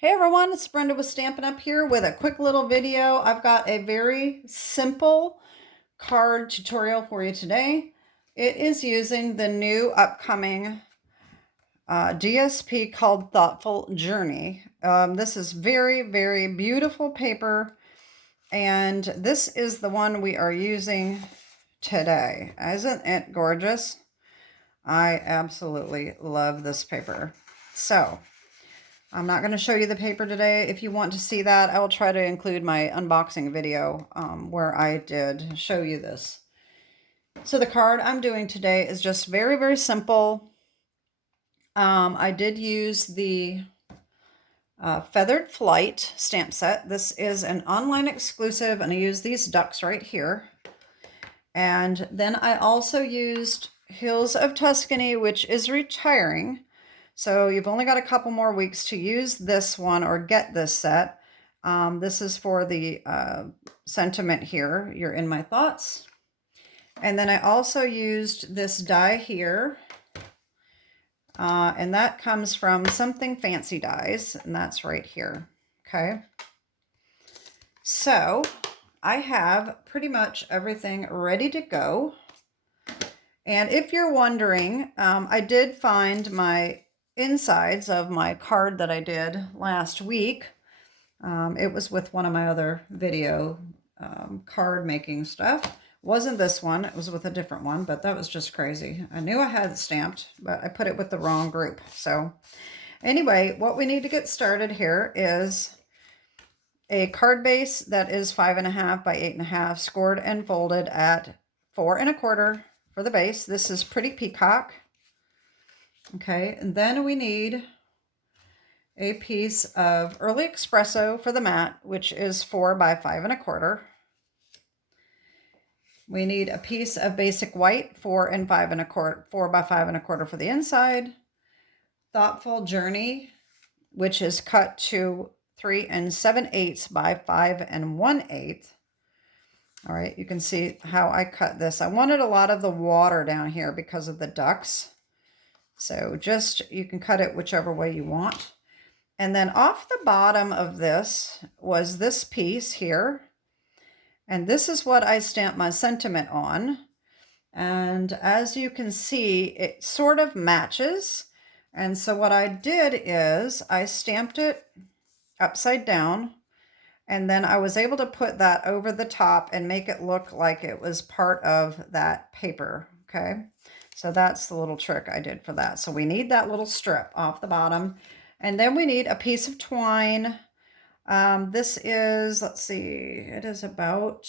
Hey everyone, it's Brenda with Stampin' Up! Here with a quick little video. I've got a very simple card tutorial for you today. It is using the new upcoming DSP called Thoughtful Journey. This is very, very beautiful paper, and this is the one we are using today. Isn't it gorgeous? I absolutely love this paper. So, I'm not going to show you the paper today. If you want to see that, I will try to include my unboxing video where I did show you this. So the card I'm doing today is just very, very simple. I did use the Feathered Flight stamp set. This is an online exclusive, and I use these ducks right here. And then I also used Hills of Tuscany, which is retiring. So you've only got a couple more weeks to use this one or get this set. This is for the sentiment here, You're in My Thoughts. And then I also used this die here. And that comes from Something Fancy Dies, and that's right here. Okay. So I have pretty much everything ready to go. And if you're wondering, I did find my insides of my card that I did last week. It was with one of my other video card making stuff. Wasn't this one, it was with a different one, but that was just crazy. I knew I had it stamped, but I put it with the wrong group. So anyway, what we need to get started here is a card base that is 5.5 by 8.5, scored and folded at 4 1/4 for the base. This is Pretty Peacock. Okay, and then we need a piece of Early Expresso for the mat, which is 4 by 5 1/4. We need a piece of basic white, 4 and 5 1/4, 4 by 5 1/4 for the inside. Thoughtful Journey, which is cut to 3 7/8 by 5 1/8. All right, you can see how I cut this. I wanted a lot of the water down here because of the ducks. So just, you can cut it whichever way you want. And then off the bottom of this was this piece here. And this is what I stamped my sentiment on. And as you can see, it sort of matches. And so what I did is I stamped it upside down. And then I was able to put that over the top and make it look like it was part of that paper. Okay. So that's the little trick I did for that. So we need that little strip off the bottom. And then we need a piece of twine. This is, let's see, it is about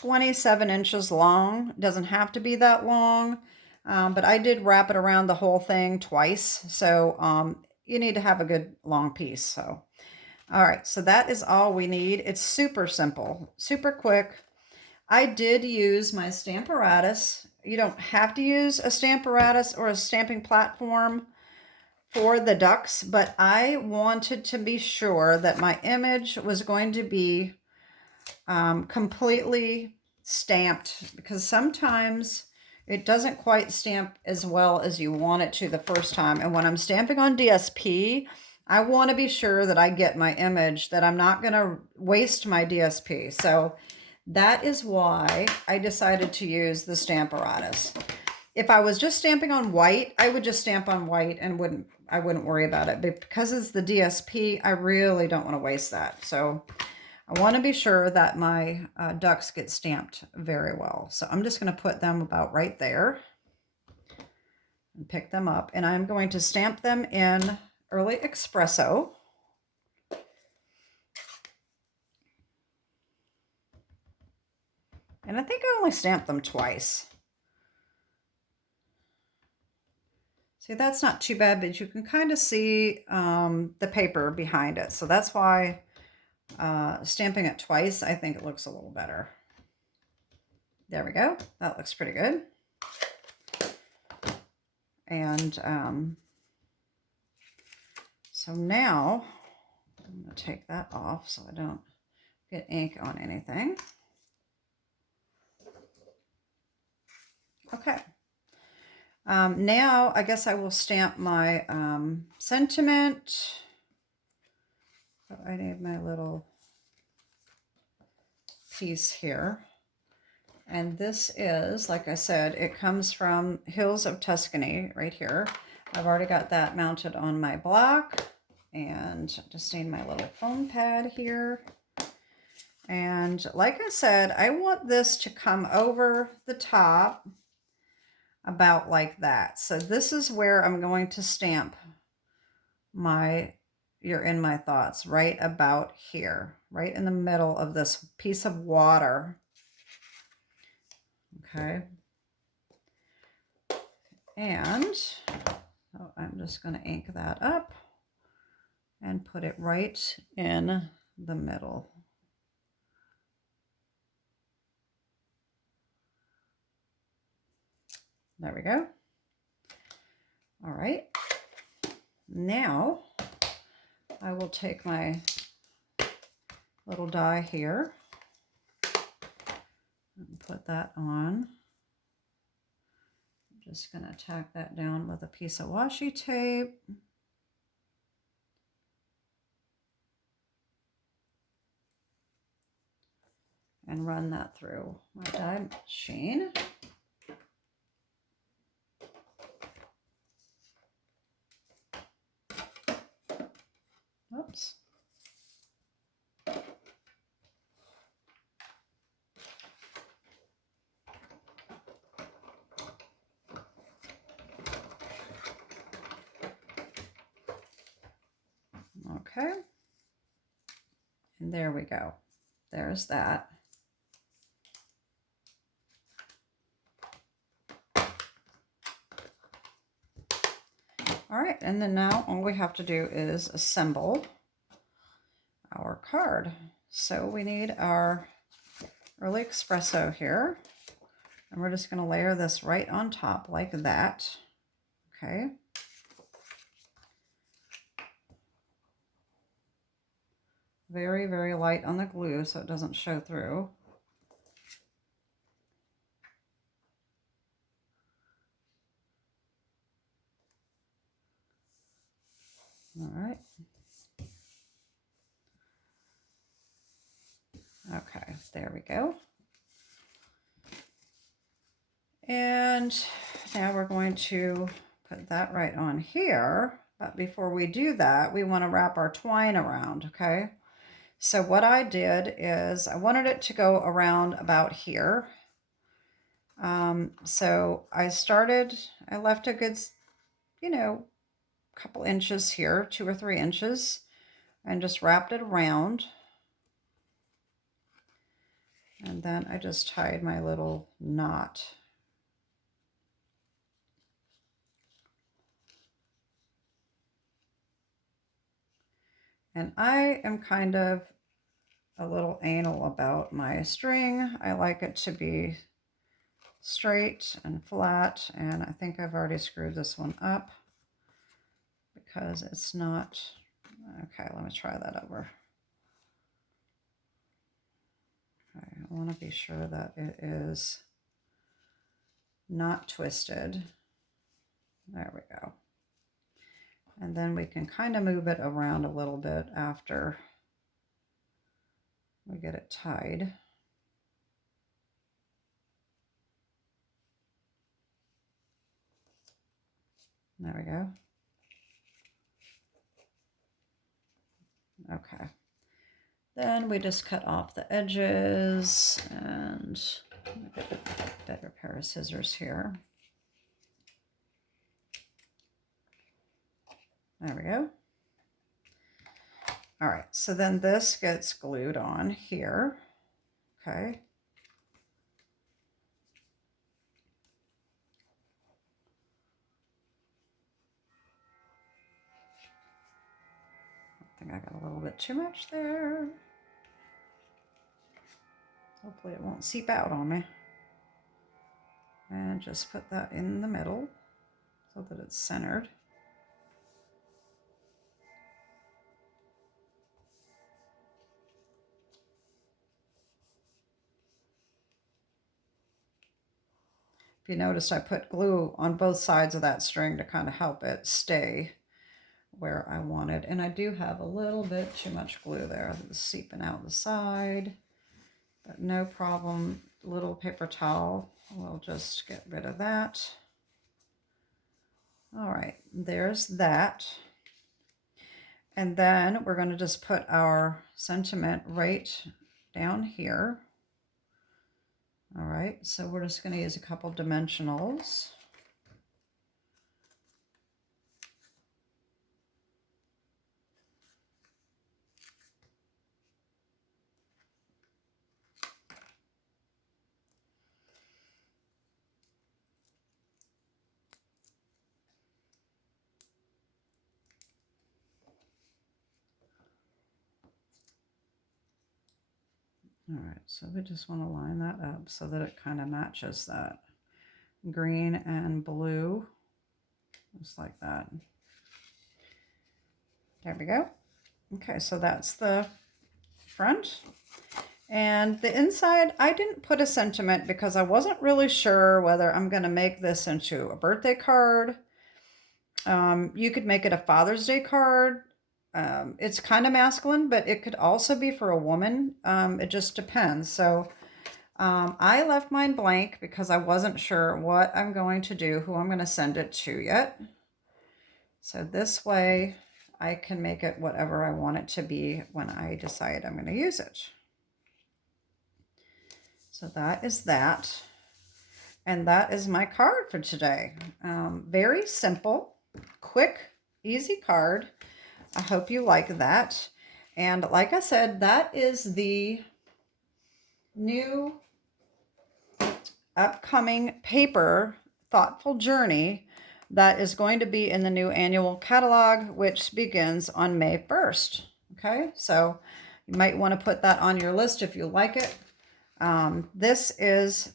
27 inches long. It doesn't have to be that long, but I did wrap it around the whole thing twice. So you need to have a good long piece. So, all right, so that is all we need. It's super simple, super quick. I did use my Stamparatus. You don't have to use a Stamparatus or a stamping platform for the ducks, but I wanted to be sure that my image was going to be completely stamped, because sometimes it doesn't quite stamp as well as you want it to the first time. And when I'm stamping on DSP, I want to be sure that I get my image, that I'm not going to waste my DSP. So that is why I decided to use the Stamparatus. If I was just stamping on white, I would just stamp on white and I wouldn't worry about it. But because it's the DSP, I really don't want to waste that. So I want to be sure that my ducks get stamped very well. So I'm just going to put them about right there and pick them up. And I'm going to stamp them in Early Expresso. And I think I only stamped them twice. See, that's not too bad, but you can kind of see the paper behind it. So that's why stamping it twice, I think it looks a little better. There we go. That looks pretty good. And so now I'm going to take that off so I don't get ink on anything. Okay. Now I guess I will stamp my sentiment. Oh, I need my little piece here. And this is, like I said, it comes from Hills of Tuscany right here. I've already got that mounted on my block, and just need my little foam pad here. And like I said, I want this to come over the top about like that. So this is where I'm going to stamp my You're in My Thoughts, right about here, right in the middle of this piece of water. Okay. And so I'm just going to ink that up and put it right in the middle. There we go. All right. Now I will take my little die here and put that on. I'm just going to tack that down with a piece of washi tape. And run that through my die machine. Oops. Okay. And there we go. There's that. All right, and then now all we have to do is assemble our card. So we need our early Expresso here, and we're just going to layer this right on top like that. Okay. Very, very light on the glue so it doesn't show through. All right. Okay, there we go. And now we're going to put that right on here. But before we do that, we want to wrap our twine around, okay? So what I did is I wanted it to go around about here. So I left a good, couple inches here, 2 or 3 inches, and just wrapped it around. And then I just tied my little knot. And I am kind of a little anal about my string. I like it to be straight and flat, and I think I've already screwed this one up because it's not. Okay, let me try that over. Okay, I want to be sure that it is not twisted. There we go. And then we can kind of move it around a little bit after we get it tied. There we go. Okay. Then we just cut off the edges, and get a better pair of scissors here. There we go. All right, so then this gets glued on here. Okay. I think I got a little bit too much there. Hopefully it won't seep out on me. And just put that in the middle so that it's centered. If you noticed, I put glue on both sides of that string to kind of help it stay where I wanted. And I do have a little bit too much glue there. It's seeping out the side, but no problem. Little paper towel, we'll just get rid of that. All right, there's that. And then we're going to just put our sentiment right down here. All right, so we're just going to use a couple dimensionals. All right, so we just want to line that up so that it kind of matches that green and blue, just like that. There we go. Okay, so that's the front. And the inside, I didn't put a sentiment because I wasn't really sure whether I'm going to make this into a birthday card. You could make it a Father's Day card. It's kind of masculine, but it could also be for a woman. It just depends. So I left mine blank because I wasn't sure what I'm going to do, who I'm going to send it to yet. So this way I can make it whatever I want it to be when I decide I'm going to use it. So that is that. And that is my card for today. Very simple, quick, easy card. I hope you like that. And like I said, that is the new upcoming paper, Thoughtful Journey, that is going to be in the new annual catalog, which begins on May 1st. Okay, so you might want to put that on your list if you like it. This is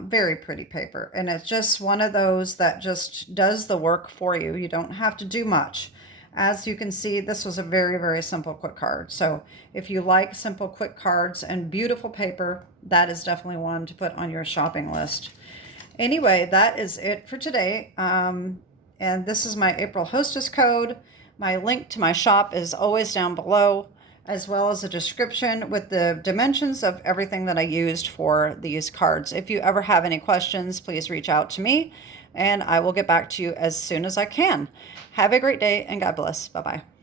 very pretty paper, and it's just one of those that just does the work for you. You don't have to do much. As you can see, this was a very, very simple quick card. So if you like simple quick cards and beautiful paper, that is definitely one to put on your shopping list. Anyway, that is it for today. And this is my April Hostess code. My link to my shop is always down below, as well as a description with the dimensions of everything that I used for these cards. If you ever have any questions, please reach out to me, and I will get back to you as soon as I can. Have a great day, and God bless. Bye-bye.